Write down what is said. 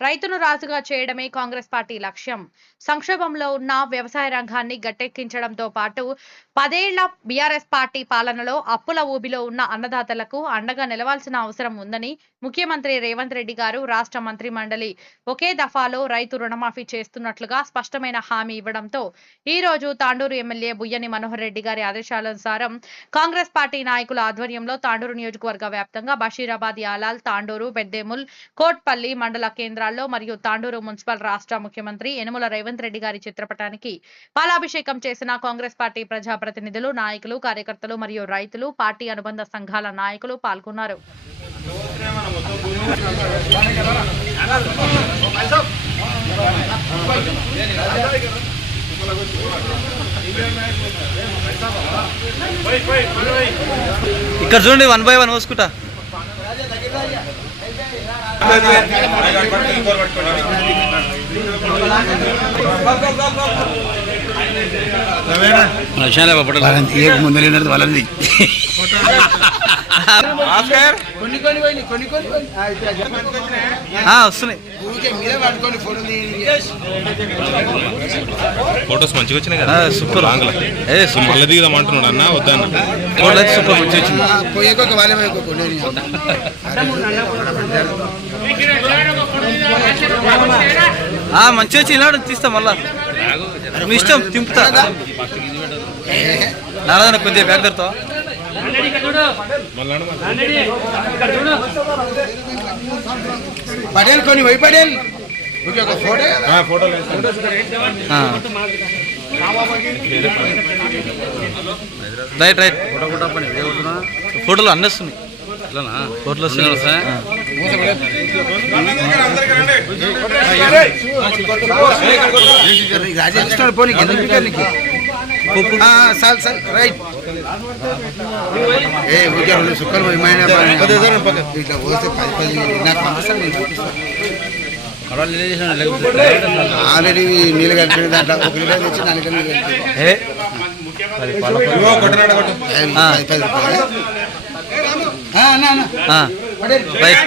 రైతును రాజుగా చేయడమే కాంగ్రెస్ పార్టీ లక్ష్యం. సంక్షోభంలో ఉన్న వ్యవసాయ రంగాన్ని గట్టెక్కించడంతో పాటు పదేళ్ళ బీఆర్ఎస్ పార్టీ పాలనలో అప్పుల ఊబిలో ఉన్న అన్నదాతలకు అండగా నిలవాల్సిన అవసరం ఉందని ముఖ్యమంత్రి రేవంత్ రెడ్డి గారు రాష్ట్ర మంత్రి మండలి ఒకే దఫాలో రైతు రుణమాఫీ చేస్తున్నట్లుగా స్పష్టమైన హామీ ఇవ్వడంతో ఈ రోజు తాండూరు ఎమ్మెల్యే బుయ్యని మనోహర్ రెడ్డి గారి ఆదేశానుసారం కాంగ్రెస్ పార్టీ నాయకుల ఆధ్వర్యంలో తాండూరు నియోజకవర్గ వ్యాప్తంగా బషీరాబాద్ యాలాల్ తాండూరు పెద్దేముల్ కోట్పల్లి మండల కేంద్ర నగరాల్లో మరియు తాండూరు మున్సిపల్ రాష్ట్ర ముఖ్యమంత్రి యనుమల రేవంత్ రెడ్డి గారి చిత్రపటానికి పాలాభిషేకం చేసిన కాంగ్రెస్ పార్టీ ప్రజాప్రతినిధులు నాయకులు కార్యకర్తలు మరియు రైతులు పార్టీ అనుబంధ సంఘాల నాయకులు పాల్గొన్నారు. ఇక్కడ చూడండి వన్ బై వన్ పోసుకుంటా పోయినాయి కొన్ని కొన్ని ఆ, వస్తున్నాయి. ఫోటో ఫొటోస్ మంచిగా వచ్చినాయి కదా? సూపర్. లాంగ్లో. ఏ సో మళ్ళీ దిగుదాం అంటున్నాడు అన్న వద్దన్న. సూపర్ అయితే సూపర్ మంచి వచ్చింది పోయేకొక వాళ్ళే పోయేకొక ఆ, మంచి వచ్చి ఇలా తీస్తా మళ్ళా. మీ ఇష్టం తింపుతా. నారాయణ కొద్దిగా బ్యాగ్ దొరుకుతావా పడేలు కొన్ని పోయి పడేలు ఒక ఫోటో? ఫోటోలు ఆ. Right right. ఫోటోలు అన్నీ వస్తున్నాయి. ఫోటోలు వస్తున్నాయి. ఆ. రాజేష్ పోనీ చాలు చాలు రైట్. ఏ రెండు సుక్కలు పోయి మైన ఇట్లా పోస్తే పది పది నాకు పంపిస్తాను నేను పంపిస్తాను ఆల్రెడీ నీళ్ళు కలిపిన దాంట్లో ఒక లీటర్ తెచ్చి నాలుగు నీళ్ళు కలిపి. పది రూపాయలు. రైట్.